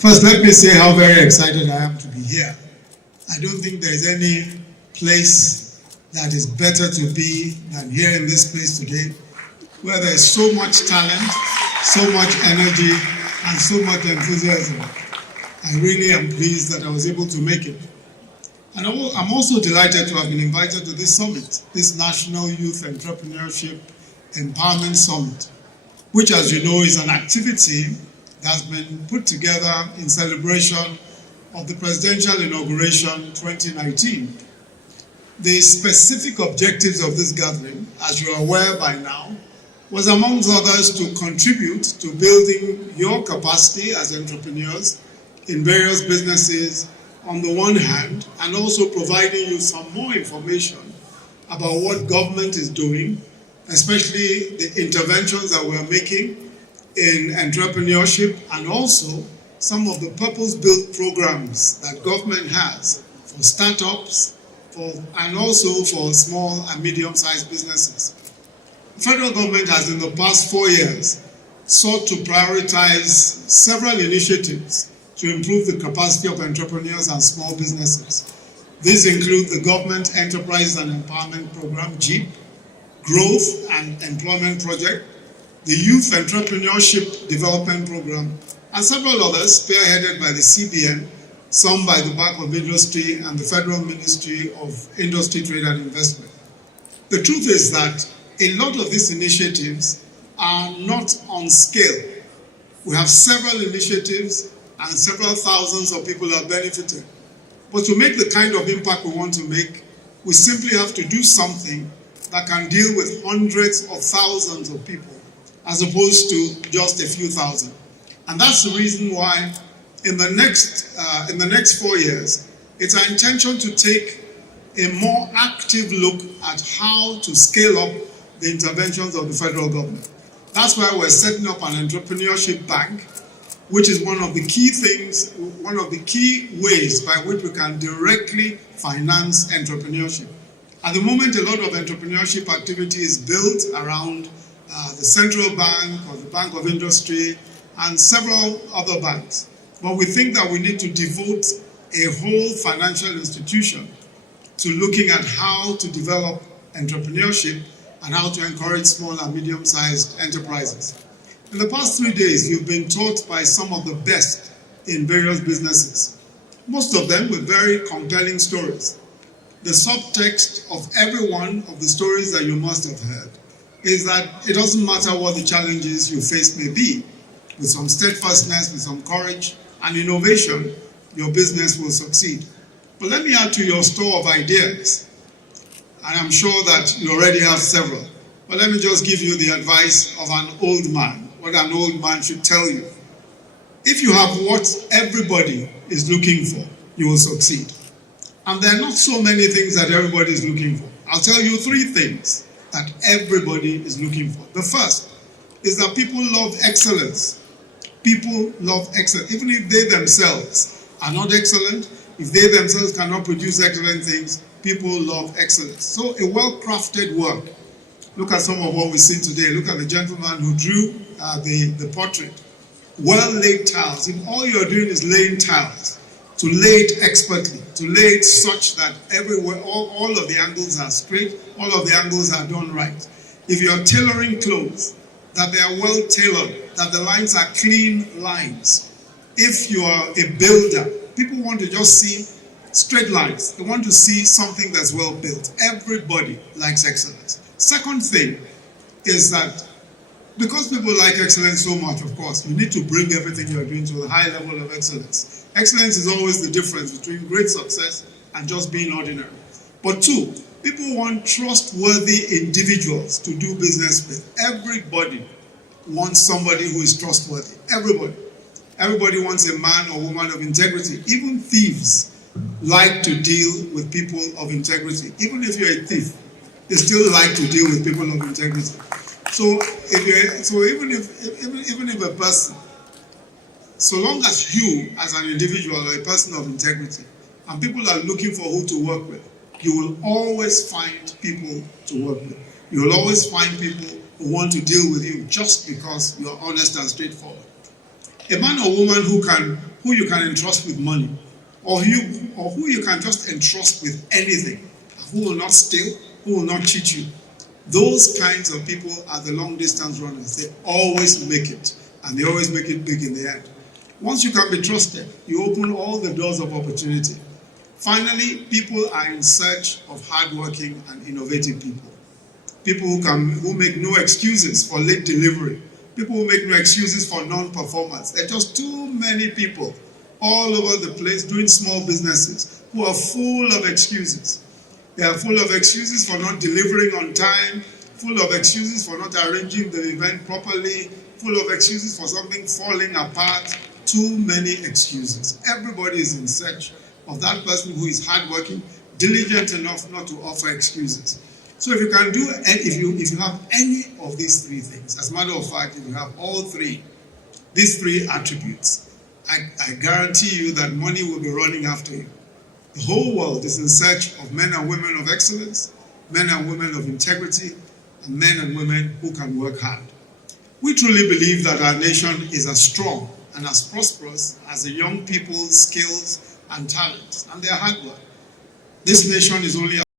First, let me say how very excited I am to be here. I don't think there is any place that is better to be than here in this place today, where there is so much talent, so much energy, and so much enthusiasm. I really am pleased that I was able to make it. And I'm also delighted to have been invited to this summit, this National Youth Entrepreneurship Empowerment Summit, which, as you know, is an activity that's been put together in celebration of the Presidential Inauguration 2019. The specific objectives of this gathering, as you are aware by now, was amongst others to contribute to building your capacity as entrepreneurs in various businesses on the one hand, and also providing you some more information about what government is doing, especially the interventions that we're making in entrepreneurship, and also some of the purpose-built programs that government has for startups and also for small and medium-sized businesses. The federal government has in the past 4 years sought to prioritize several initiatives to improve the capacity of entrepreneurs and small businesses. These include the Government Enterprise and Empowerment Program, GEEP, Growth and Employment Project, the Youth Entrepreneurship Development Program, and several others spearheaded by the CBN, some by the Bank of Industry and the Federal Ministry of Industry, Trade and Investment. The truth is that a lot of these initiatives are not on scale. We have several initiatives and several thousands of people are benefiting. But to make the kind of impact we want to make, we simply have to do something that can deal with hundreds of thousands of people, as opposed to just a few thousand. And that's the reason why in the next 4 years, it's our intention to take a more active look at how to scale up the interventions of the federal government. That's why we're setting up an entrepreneurship bank, which is one of the key things, one of the key ways by which we can directly finance entrepreneurship. At the moment, a lot of entrepreneurship activity is built around the central bank or the Bank of Industry and several other banks. But we think that we need to devote a whole financial institution to looking at how to develop entrepreneurship and how to encourage small and medium-sized enterprises. In the past 3 days, you've been taught by some of the best in various businesses, most of them with very compelling stories. The subtext of every one of the stories that you must have heard is that it doesn't matter what the challenges you face may be. With some steadfastness, with some courage and innovation, your business will succeed. But let me add to your store of ideas, and I'm sure that you already have several. But let me just give you the advice of an old man, what an old man should tell you. If you have what everybody is looking for, you will succeed. And there are not so many things that everybody is looking for. I'll tell you 3 things that everybody is looking for. The first is that people love excellence. People love excellence. Even if they themselves are not excellent, if they themselves cannot produce excellent things, people love excellence. So a well-crafted work. Look at some of what we see today. Look at the gentleman who drew the portrait. Well-laid tiles. If all you're doing is laying tiles, to lay it expertly, to lay it such that everywhere, all of the angles are straight, all of the angles are done right. If you're tailoring clothes, that they are well tailored, that the lines are clean lines. If you are a builder, people want to just see straight lines. They want to see something that's well built. Everybody likes excellence. Second thing is that because people like excellence so much, of course, you need to bring everything you're doing to a high level of excellence. Excellence is always the difference between great success and just being ordinary. But 2, people want trustworthy individuals to do business with. Everybody wants somebody who is trustworthy. Everybody. Everybody wants a man or woman of integrity. Even thieves like to deal with people of integrity. Even if you're a thief, they still like to deal with people of integrity. So even if a person, so long as you as an individual are a person of integrity and people are looking for who to work with, you will always find people to work with. You will always find people who want to deal with you just because you're honest and straightforward. A man or woman who can who you can entrust with money, or who you can just entrust with anything, who will not steal, who will not cheat you. Those kinds of people are the long distance runners. They always make it, and they always make it big in the end. Once you can be trusted, you open all the doors of opportunity. Finally, people are in search of hardworking and innovative people. People who make no excuses for late delivery. People who make no excuses for non-performance. There are just too many people all over the place doing small businesses who are full of excuses. They are full of excuses for not delivering on time, full of excuses for not arranging the event properly, full of excuses for something falling apart. Too many excuses. Everybody is in search of that person who is hardworking, diligent enough not to offer excuses. So if you can do, if you have any of these three things, as a matter of fact, if you have all three, these three attributes, I guarantee you that money will be running after you. The whole world is in search of men and women of excellence, men and women of integrity, and men and women who can work hard. We truly believe that our nation is as strong and as prosperous as the young people's skills and talents and their hard work. This nation is only